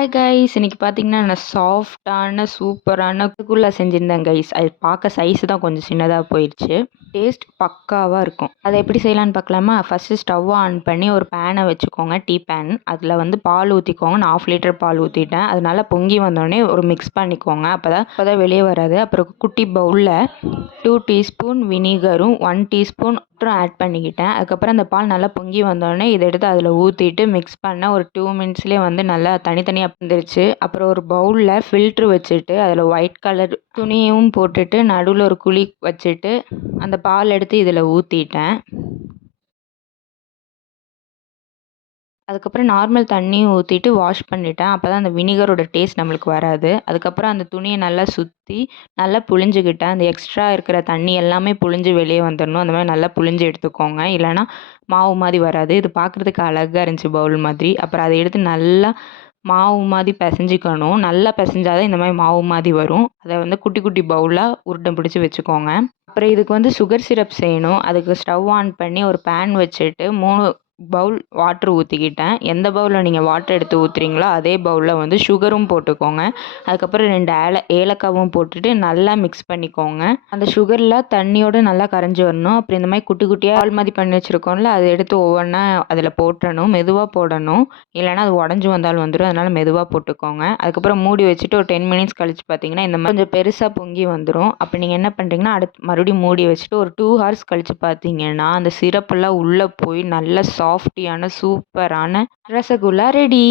Hi guys, இன்னைக்கு பார்த்தீங்கன்னா நான் சாஃப்டான சூப்பரான ரசகுல்லா செஞ்சுருந்தேன் கைஸ். அது பார்க்க சைஸ் தான் கொஞ்சம் சின்னதாக போயிடுச்சு. டேஸ்ட் பக்காவாக இருக்கும். அதை எப்படி செய்யலான்னு பார்க்கலாமா? ஃபஸ்ட்டு ஸ்டவ் ஆன் பண்ணி ஒரு பேனை வச்சுக்கோங்க, டீ பேன். அதில் வந்து பால் ஊற்றிக்கோங்க. நான் 1/2 லிட்டர் பால் ஊற்றிட்டேன். அது நல்லா பொங்கி வந்தோடனே ஒரு மிக்ஸ் பண்ணிக்கோங்க. அப்போ தான் வெளியே வராது. அப்புறம் குட்டி பவுலில் 2 டீஸ்பூன் வினிகரும் 1 டீஸ்பூன் ஆட் பண்ணிக்கிட்டேன். அதுக்கப்புறம் அந்த பால் நல்லா பொங்கி வந்தோடனே இதை எடுத்து அதில் ஊற்றிட்டு மிக்ஸ் பண்ண ஒரு 2 மினிட்ஸ்லேயே வந்து நல்லா தனித்தனியாக வந்துருச்சு. அப்புறம் ஒரு பவுலில் ஃபில்ட்ரு வச்சுட்டு அதில் ஒயிட் கலர் துணியும் போட்டுட்டு நடுவில் ஒரு குழி வச்சுட்டு அந்த பால் எடுத்து இதில் ஊற்றிட்டேன். அதுக்கப்புறம் நார்மல் தண்ணியும் ஊற்றிட்டு வாஷ் பண்ணிட்டேன். அப்போ தான் அந்த வினிகரோட டேஸ்ட் நம்மளுக்கு வராது. அதுக்கப்புறம் அந்த துணியை நல்லா சுற்றி நல்லா புழிஞ்சுக்கிட்டேன். அந்த எக்ஸ்ட்ரா இருக்கிற தண்ணி எல்லாமே புழிஞ்சு வெளியே வந்துடணும். அந்த மாதிரி நல்லா புழிஞ்சு எடுத்துக்கோங்க. இல்லைனா மாவு மாதிரி வராது. இது பார்க்குறதுக்கு அழகாக இருந்துச்சு பவுல் மாதிரி. அப்புறம் அதை எடுத்து நல்லா மாவு மாதிரி பிசைஞ்சிக்கணும். நல்லா பிசைஞ்சாதான் இந்த மாதிரி மாவு மாதிரி வரும். அதை வந்து குட்டி குட்டி பவுலாக உருண்டை பிடிச்சி வச்சுக்கோங்க. அப்புறம் இதுக்கு வந்து சுகர் சிரப் செய்யணும். அதுக்கு ஸ்டவ் ஆன் பண்ணி ஒரு பேன் வச்சுட்டு 3 பவுல் வாட்ரு ஊற்றிக்கிட்டேன். எந்த பவுலில் நீங்கள் வாட்டர் எடுத்து ஊற்றுறீங்களோ அதே பவுலில் வந்து சுகரும் போட்டுக்கோங்க. அதுக்கப்புறம் 2 ஏலக்காவும் போட்டுட்டு நல்லா மிக்ஸ் பண்ணிக்கோங்க. அந்த சுகரில் தண்ணியோடு நல்லா கரைஞ்சி வரணும். அப்புறம் இந்த மாதிரி குட்டி குட்டியாக பால் மாதிரி பண்ணி வச்சுருக்கோம்ல, அதை எடுத்து ஒவ்வொன்றா அதில் போட்டுறணும். மெதுவாக போடணும், இல்லைனா அது உடஞ்சி வந்தாலும் வந்துடும். அதனால் மெதுவாக போட்டுக்கோங்க. அதுக்கப்புறம் மூடி வச்சுட்டு ஒரு 10 மினிட்ஸ் கழித்து பார்த்தீங்கன்னா இந்த மாதிரி கொஞ்சம் பெருசாக பொங்கி வந்துடும். அப்போ நீங்கள் என்ன பண்ணுறீங்கன்னா அடுத்து மறுபடியும் மூடி வச்சுட்டு ஒரு 2 ஹவர்ஸ் கழித்து பார்த்தீங்கன்னா அந்த சிரப்பெல்லாம் உள்ளே போய் நல்ல சாஃப்டியான சூப்பரான ரசகுல்லா ரெடி.